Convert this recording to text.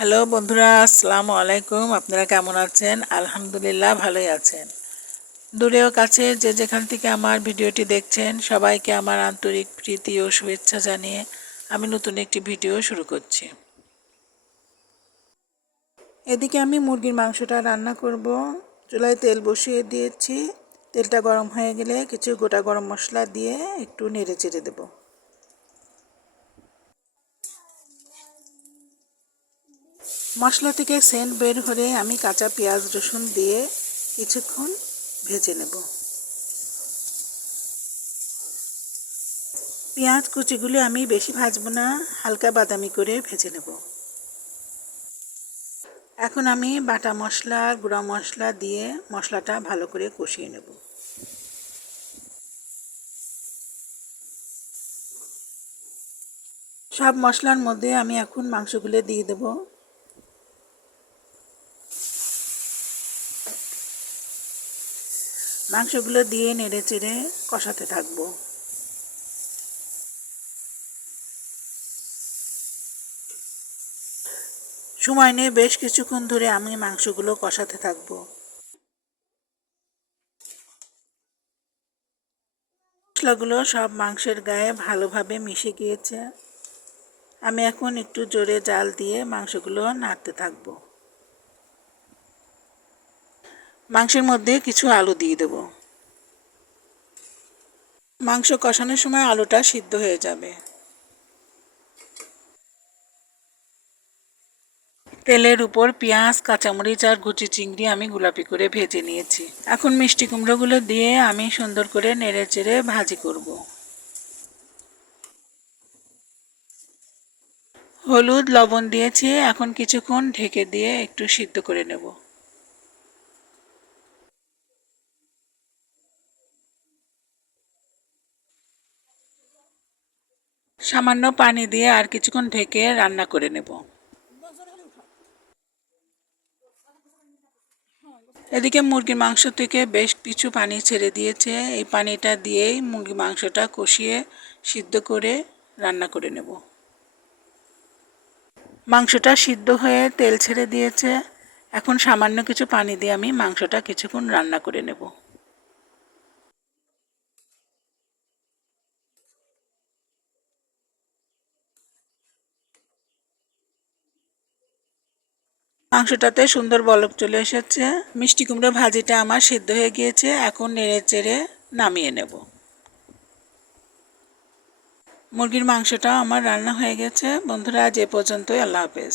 Hello বন্ধুরা, আসসালামু আলাইকুম। আপনারা কেমন আছেন? আলহামদুলিল্লাহ, ভালোই আছেন। দূরেও কাছে যে যেখান থেকে আমার ভিডিওটি দেখছেন, সবাইকে আমার আন্তরিক প্রীতি ও শুভেচ্ছা জানিয়ে আমি নতুন একটি ভিডিও শুরু করছি। এদিকে আমি মুরগির মাংসটা রান্না করব। চুলায় তেল বসিয়ে দিয়েছি। তেলটা গরম হয়ে গেলে কিছু গোটা গরম মশলা দিয়ে একটু নেড়ে চেড়ে দেবো। মশলা থেকে সেন্ট বের হলে আমি কাঁচা পেঁয়াজ রসুন দিয়ে কিছুক্ষণ ভেজে নেব। পেঁয়াজ কুচিগুলি আমি বেশি ভাজবো না, হালকা বাদামি করে ভেজে নেব। এখন আমি বাটা মশলা, গুঁড়া মশলা দিয়ে মশলাটা ভালো করে কষিয়ে নেব। সব মশলার মধ্যে আমি এখন মাংসগুলো দিয়ে দেবো। মাংসগুলো দিয়ে নেড়ে চেড়ে কষাতে থাকব। সময় নিয়ে বেশ কিছুক্ষণ ধরে আমি মাংসগুলো কষাতে থাকব। মশলাগুলো সব মাংসের গায়ে ভালোভাবে মিশে গিয়েছে। আমি এখন একটু জোরে জাল দিয়ে মাংসগুলো নাড়তে থাকব। মাংসের মধ্যে কিছু আলু দিয়ে দেব। মাংস কষানোর সময় আলুটা সিদ্ধ হয়ে যাবে। তেলের উপর পেঁয়াজ, কাঁচামরিচ আর গুচি চিংড়ি আমি গোলাপি করে ভেজে নিয়েছি। এখন মিষ্টি কুমড়োগুলো দিয়ে আমি সুন্দর করে নেড়ে চেড়ে ভাজি করব। হলুদ, লবণ দিয়েছি, এখন কিছুক্ষণ ঢেকে দিয়ে একটু সিদ্ধ করে নেব। সামান্য পানি দিয়ে আর কিছুক্ষণ ঢেকে রান্না করে নেব। এদিকে মুরগির মাংস থেকে বেশ কিছু পানি ছেড়ে দিয়েছে। এই পানিটা দিয়েই মুরগির মাংসটা কষিয়ে সিদ্ধ করে রান্না করে নেব। মাংসটা সিদ্ধ হয়ে তেল ছেড়ে দিয়েছে। এখন সামান্য কিছু পানি দিয়ে আমি মাংসটা কিছুক্ষণ রান্না করে নেব। মাংসটাতে সুন্দর বলক চলে এসেছে। মিষ্টি কুমড়ো ভাজিটা আমার সিদ্ধ হয়ে গিয়েছে। এখন নেড়ে চেড়ে নামিয়ে নেব। মুরগির মাংসটাও আমার রান্না হয়ে গেছে। বন্ধুরা, আজ এ পর্যন্তই। আল্লাহ হাফেজ।